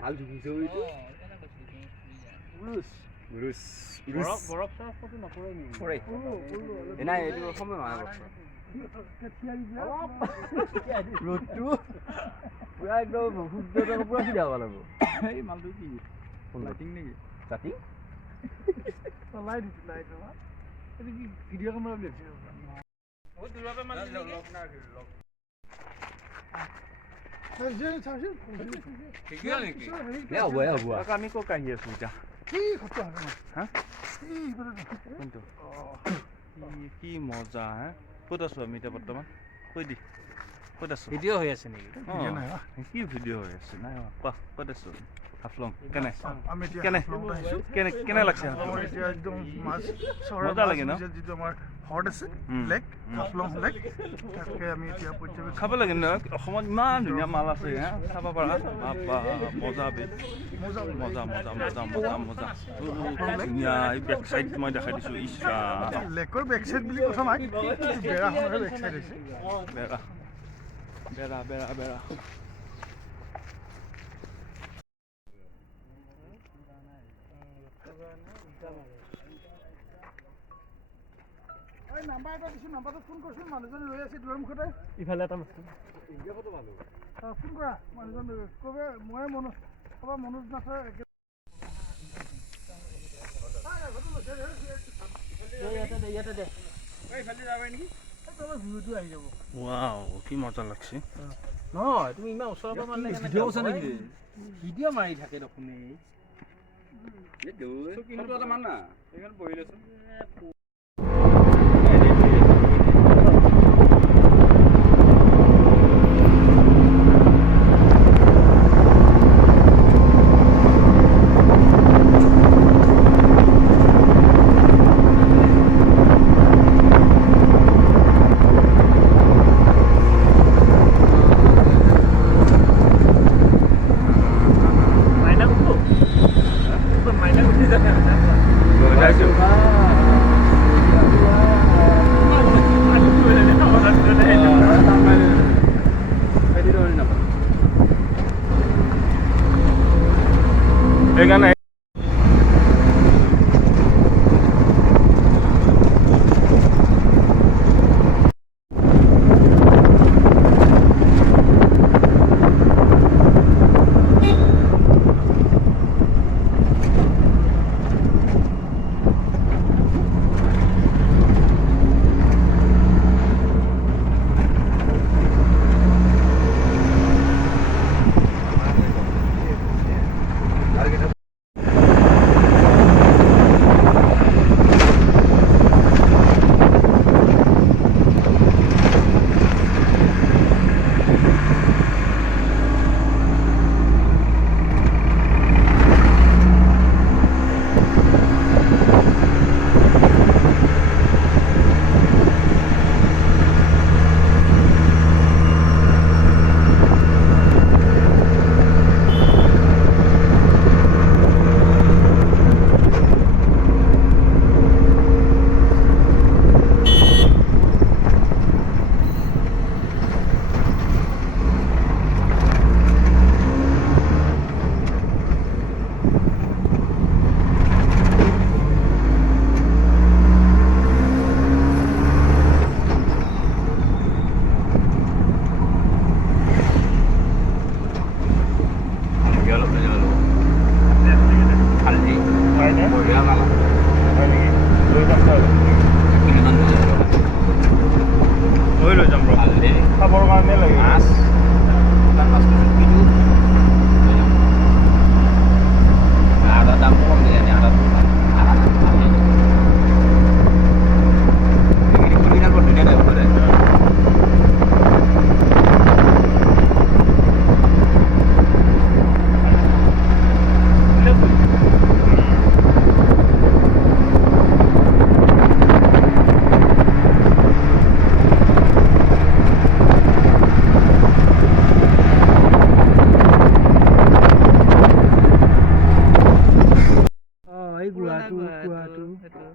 ভাল দেখিছো এইটো উৰুচ বৰফ চৰফ ক'তো নপৰে নেকি? পৰে নাই এইটো সময় নহয় ৰ'দটো পুৰা একদম সূৰ্যটো পুৰা সিধা হ'ব লাগিব এই মালটো কি লাইটিং নেকি ৰাতি চলাই দিছো লাইট ৰবা এইটো কি ভিডিঅ' কেমেৰা উলিয়াইছে বহুত দূৰৰ পৰা মাৰিছে আমি ক'ত আহি আছো এতিয়া কি মজা হে ক'ত আছো আমি এতিয়া বৰ্তমান কৈ দি ক'ত আছো ভিডিঅ' হৈ আছে নেকি কি ভিডিঅ' হৈ আছে নাই কোৱা ক'ত আছো হাফলং কেনে কেনে লাগছে মজা লাগে ন যিটো আমাৰ হট আছে লেক হাফলং লেক তাকে আমি এতিয়া পৰ্যবেক্ষণ খাব লাগে ন অসমত ইমান ধুনীয়া মাল আছে হা চাব পাৰা মজা বে মজা মজা মজা মজা মজা মজা ধুনীয়া এই বেক চাইড মই দেখাই দিছো ইচ্ছা লেকৰ বেক চাইড বুলি কথা নাই বেৰাখনৰ বেক চাইড আছে বেৰা বেৰা বেৰা বেৰা নাম্বাৰ এটা দিছোঁ নাম্বাৰটো ফোন কৰিছোঁ মানুহজন ৰৈ আছে দুৱাৰ মুখতে ইফালে এটা মাছ ফোন কৰা মানুহজন ক'বে মই মনোজ ক'বা মনোজ নাথে ভিউটো আহি যাব ৱাও কি মজা লাগছে নহয় তুমি ইমান ওচৰৰ পৰা মানে ভিডিঅ' আছে নেকি ভিডিঅ' মাৰি থাকে দেখোন এইটো এটা মান না এইখন বহি লৈছো এখানে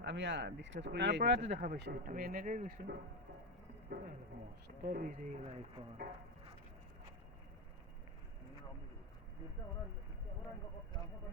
আমি ডিসকাস কৰি তাৰ পৰাটো দেখা পাইছো আমি এনেকৈ গৈছো মস্ত বিজি লাইফ ফটো